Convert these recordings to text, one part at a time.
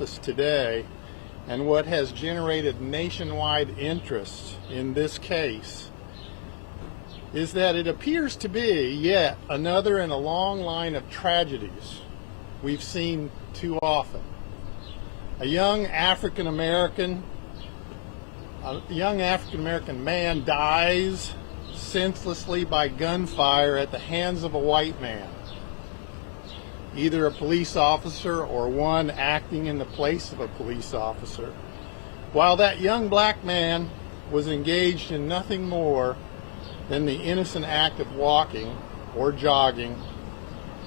office today, and what has generated nationwide interest in this case, is that it appears to be yet another in a long line of tragedies we've seen too often. A young African American man dies senselessly by gunfire at the hands of a white man, either a police officer or one acting in the place of a police officer, while that young black man was engaged in nothing more than the innocent act of walking or jogging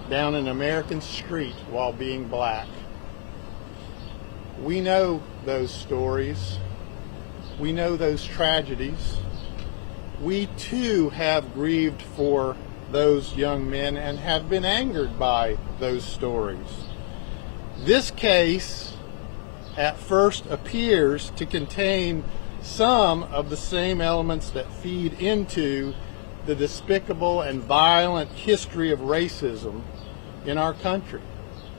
down an American street while being black. We know those stories. We know those tragedies. We too have grieved for those young men and have been angered by those stories. This case at first appears to contain some of the same elements that feed into the despicable and violent history of racism in our country,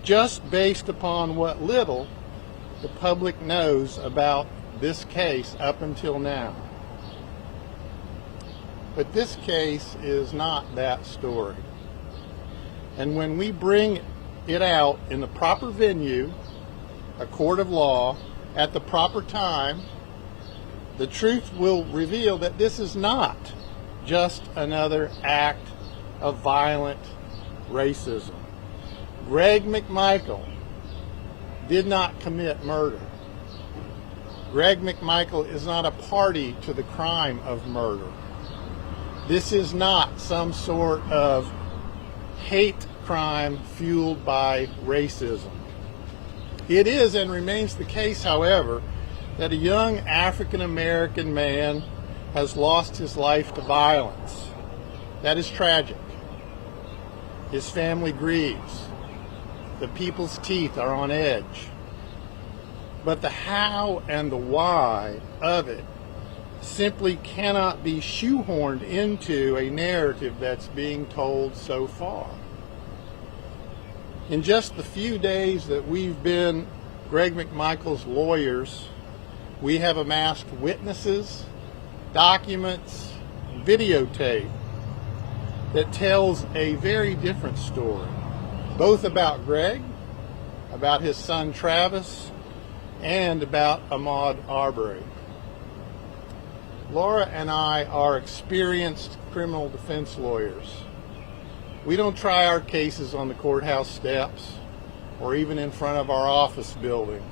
just based upon what little the public knows about this case up until now. But this case is not that story. And when we bring it out in the proper venue, a court of law, at the proper time, the truth will reveal that this is not just another act of violent racism. Greg McMichael did not commit murder. Greg McMichael is not a party to the crime of murder. This is not some sort of hate crime fueled by racism. It is and remains the case, however, that a young African American man has lost his life to violence. That is tragic. His family grieves. The people's teeth are on edge. But the how and the why of it simply cannot be shoehorned into a narrative that's being told so far. In just the few days that we've been Greg McMichael's lawyers, we have amassed witnesses, documents, videotape that tells a very different story, both about Greg, about his son Travis, and about Ahmaud Arbery. Laura and I are experienced criminal defense lawyers. We don't try our cases on the courthouse steps or even in front of our office building.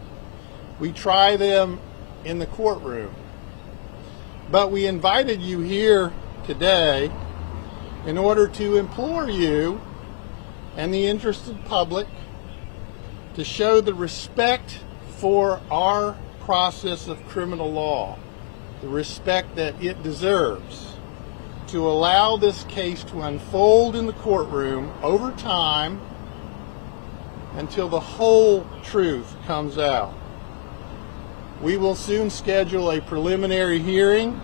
We try them in the courtroom. But we invited you here today in order to implore you and the interested public to show the respect for our process of criminal law, the respect that it deserves, to allow this case to unfold in the courtroom over time until the whole truth comes out. We will soon schedule a preliminary hearing,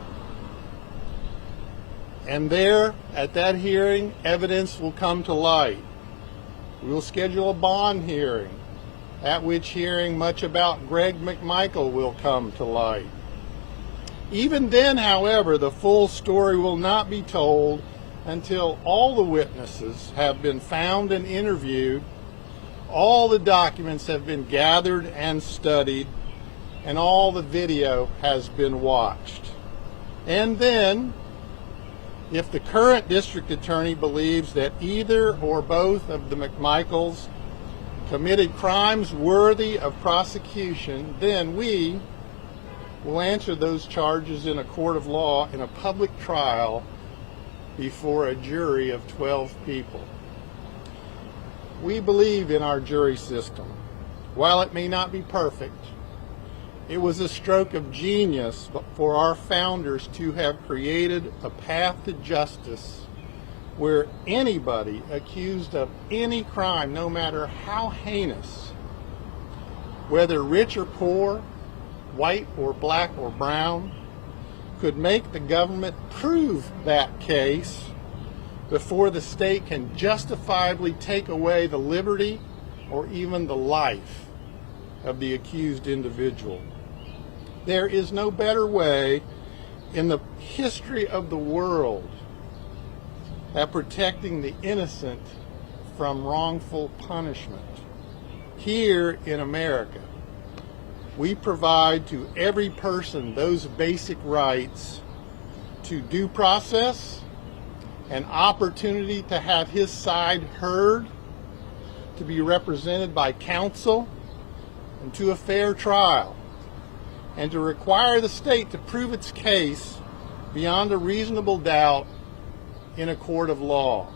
and there, at that hearing, evidence will come to light. We will schedule a bond hearing, at which hearing much about Greg McMichael will come to light. Even then, however, the full story will not be told until all the witnesses have been found and interviewed, all the documents have been gathered and studied, and all the video has been watched. And then, if the current district attorney believes that either or both of the McMichaels committed crimes worthy of prosecution, then we will answer those charges in a court of law in a public trial before a jury of 12 people. We believe in our jury system. While it may not be perfect, it was a stroke of genius for our founders to have created a path to justice where anybody accused of any crime, no matter how heinous, whether rich or poor, white or black or brown, could make the government prove that case before the state can justifiably take away the liberty or even the life of the accused individual. There is no better way in the history of the world at protecting the innocent from wrongful punishment. Here in America, we provide to every person those basic rights to due process, an opportunity to have his side heard, to be represented by counsel, and to a fair trial, and to require the state to prove its case beyond a reasonable doubt in a court of law.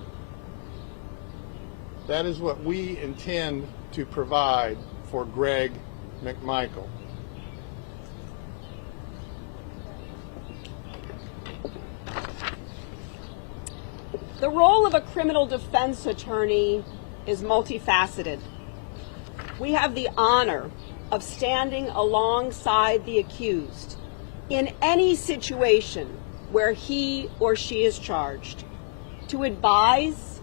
That is what we intend to provide for Greg McMichael. The role of a criminal defense attorney is multifaceted. We have the honor of standing alongside the accused in any situation where he or she is charged, to advise,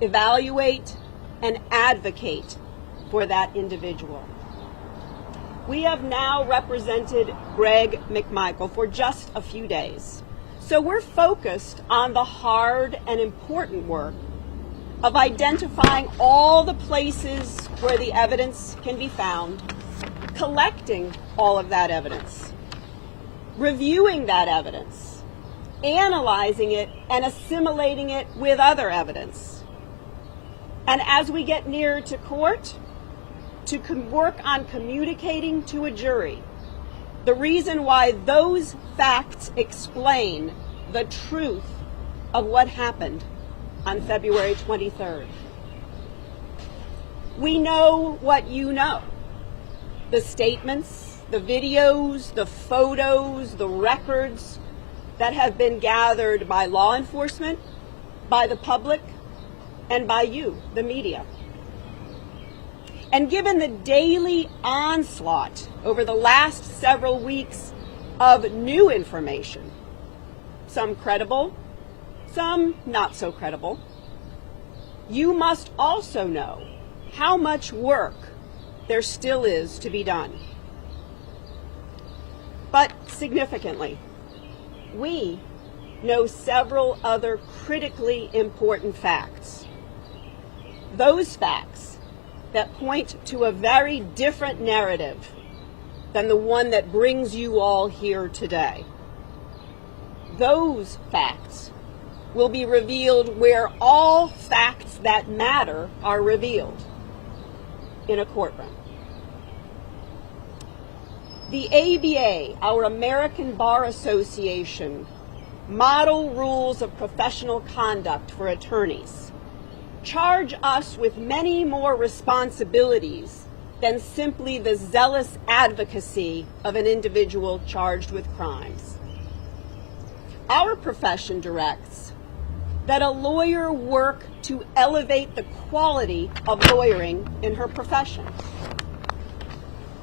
evaluate, and advocate for that individual. We have now represented Greg McMichael for just a few days, so we're focused on the hard and important work of identifying all the places where the evidence can be found, collecting all of that evidence, reviewing that evidence, analyzing it, and assimilating it with other evidence. And as we get nearer to court, to work on communicating to a jury the reason why those facts explain the truth of what happened on February 23rd. We know what you know. The statements, the videos, the photos, the records that have been gathered by law enforcement, by the public, and by you, the media. And given the daily onslaught over the last several weeks of new information, some credible, some not so credible, you must also know how much work there still is to be done. But significantly, we know several other critically important facts. Those facts that point to a very different narrative than the one that brings you all here today. Those facts will be revealed where all facts that matter are revealed, in a courtroom. The ABA, our American Bar Association, model rules of professional conduct for attorneys, charge us with many more responsibilities than simply the zealous advocacy of an individual charged with crimes. Our profession directs that a lawyer work to elevate the quality of lawyering in her profession.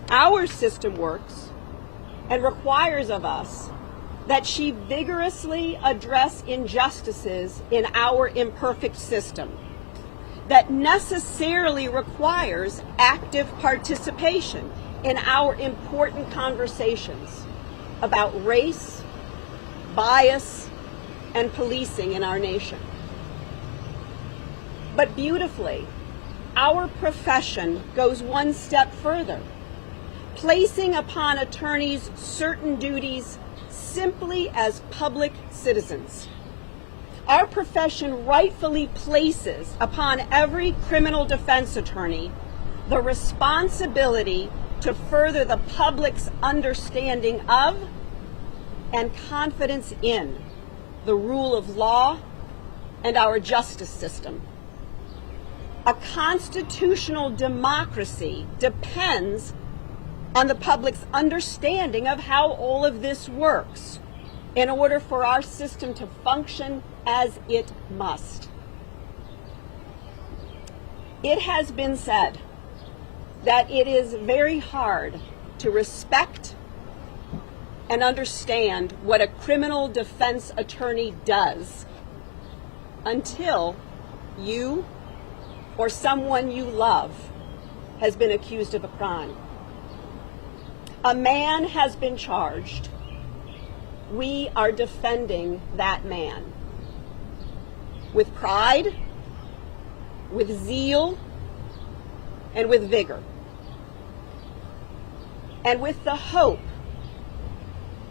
Our system works and requires of us that she vigorously address injustices in our imperfect system that necessarily requires active participation in our important conversations about race, bias, and policing in our nation. But beautifully, our profession goes one step further, placing upon attorneys certain duties simply as public citizens. Our profession rightfully places upon every criminal defense attorney the responsibility to further the public's understanding of and confidence in the rule of law and our justice system. A constitutional democracy depends on the public's understanding of how all of this works in order for our system to function as it must. It has been said that it is very hard to respect and understand what a criminal defense attorney does until you or someone you love has been accused of a crime. A man has been charged. We are defending that man with pride, with zeal, and with vigor, and with the hope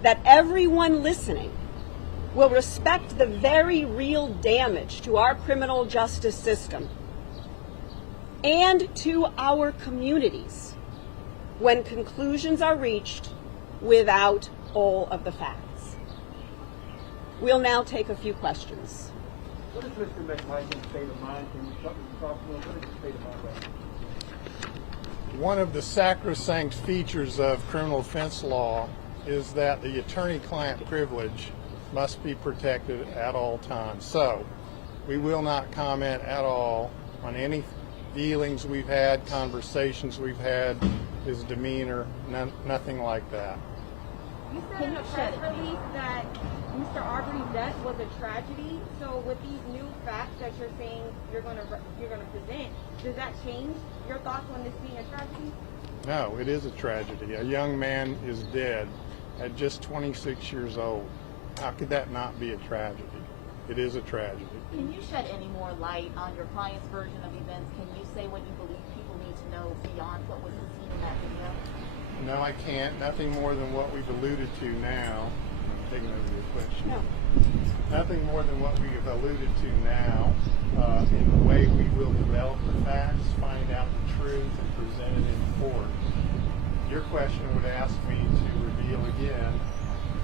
that everyone listening will respect the very real damage to our criminal justice system and to our communities when conclusions are reached without all of the facts. We'll now take a few questions. What is Mr. McMichael's state of mind? Can you talk to him? What is his state of mind right now? One of the sacrosanct features of criminal offense law is that the attorney-client privilege must be protected at all times. So we will not comment at all on any dealings we've had, conversations we've had, his demeanor, nothing like that. You said in a press release that Mr. Arbery's death was a tragedy. So with these new facts that you're saying you're going to present, does that change your thoughts on this being a tragedy? No, it is a tragedy. A young man is dead at just 26 years old. How could that not be a tragedy? It is a tragedy. Can you shed any more light on your client's version of events? Can you say what you believe people need to know beyond what was seen in that video? No, I can't. Nothing more than what we've alluded to now. I'm taking over your question. No. Nothing more than what we have alluded to now in the way we will develop the facts, find out the truth, and present it in court. Your question would ask me to reveal again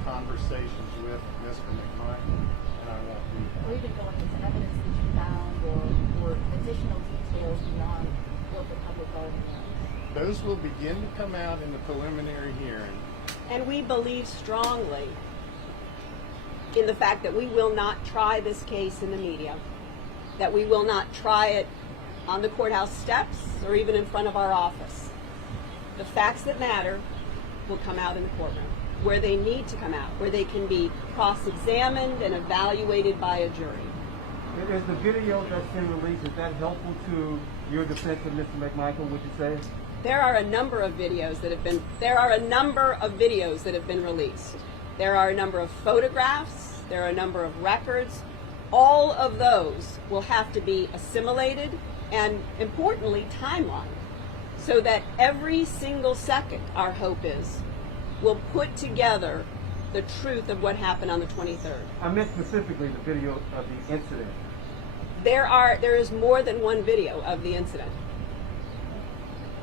conversations with Mr. McMichael, and I won't do Or that. even going into evidence that you found or additional details beyond what the public already knows? Those will begin to come out in the preliminary hearing. And we believe strongly in the fact that we will not try this case in the media, that we will not try it on the courthouse steps or even in front of our office. The facts that matter will come out in the courtroom, where they need to come out, where they can be cross-examined and evaluated by a jury. Is the video that's been released, is that helpful to your defense of Mr. McMichael, would you say? There are a number of videos that have been released. There are a number of photographs, there are a number of records. All of those will have to be assimilated and, importantly, timelined, so that every single second, our hope is, will put together the truth of what happened on the 23rd. I meant specifically the video of the incident. There is more than one video of the incident.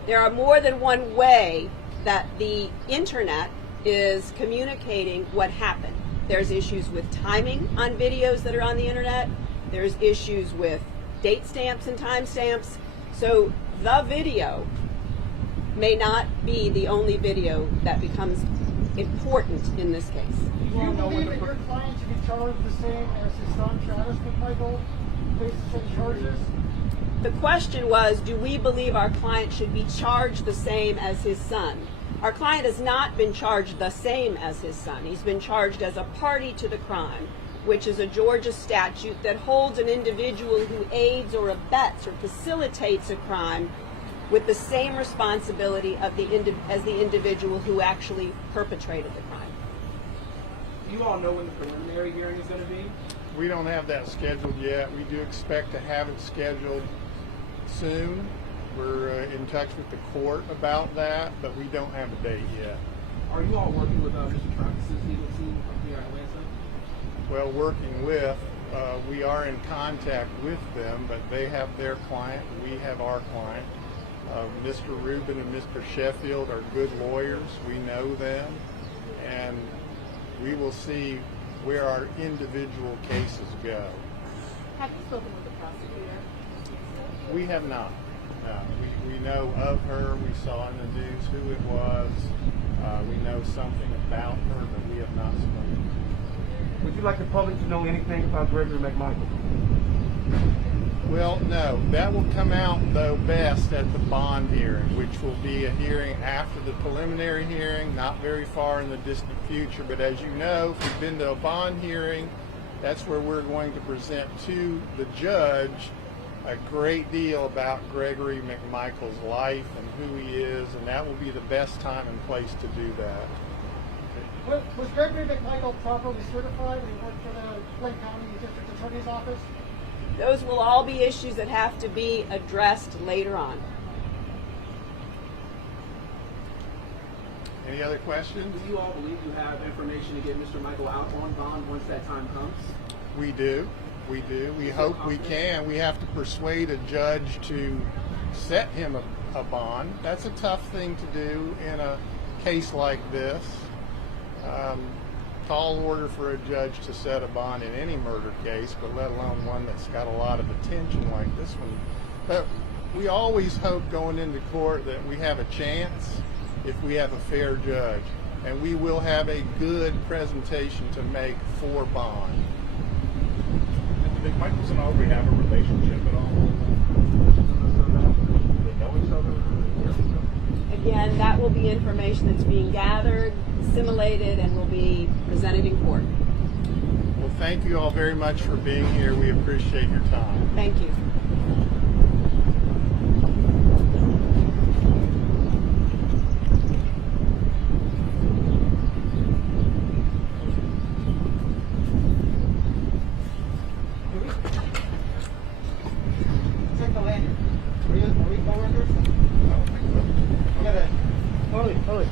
There are more than one way that the internet is communicating what happened. There's issues with timing on videos that are on the internet. There's issues with date stamps and time stamps. So the video may not be the only video that becomes important in this case. Do you believe that your client should be charged the same as his son, Travis McMichael, faces such charges? The question was, do we believe our client should be charged the same as his son? Our client has not been charged the same as his son. He's been charged as a party to the crime, which is a Georgia statute that holds an individual who aids or abets or facilitates a crime with the same responsibility of as the individual who actually perpetrated the crime. You all know when the preliminary hearing is going to be? We don't have that scheduled yet. We do expect to have it scheduled soon. We're in touch with the court about that, but we don't have a date yet. Are you all working with Mr. Travis's legal team up here in Atlanta? Well, working with, we are in contact with them, but they have their client, we have our client. Mr. Rubin and Mr. Sheffield are good lawyers. We know them, and we will see where our individual cases go. Have you spoken with the prosecutor? We have not. No. We know of her. We saw in the news who it was. We know something about her, but we have not spoken. Would you like the public to know anything about Gregory McMichael? Well, no. That will come out, though, best at the bond hearing, which will be a hearing after the preliminary hearing, not very far in the distant future. But as you know, if you've been to a bond hearing, that's where we're going to present to the judge a great deal about Gregory McMichael's life and who he is, and that will be the best time and place to do that. Was Gregory McMichael properly certified when he worked for the Lake County District Attorney's Office? Those will all be issues that have to be addressed later on. Any other questions? Do you all believe you have information to get Mr. Michael out on bond once that time comes? We do. We do. We hope we can. We have to persuade a judge to set him a bond. That's a tough thing to do in a case like this. Tall order for a judge to set a bond in any murder case, but let alone one that's got a lot of attention like this one. But we always hope going into court that we have a chance if we have a fair judge, and we will have a good presentation to make for bond. And do McMichaels and Aubrey have a relationship at all? Do they know each other? Again, that will be information that's being gathered, assimilated, and will be presented in court. Well, thank you all very much for being here. We appreciate your time. Thank you. Check the lanyard. Are we coworkers? I don't think so. Hold it.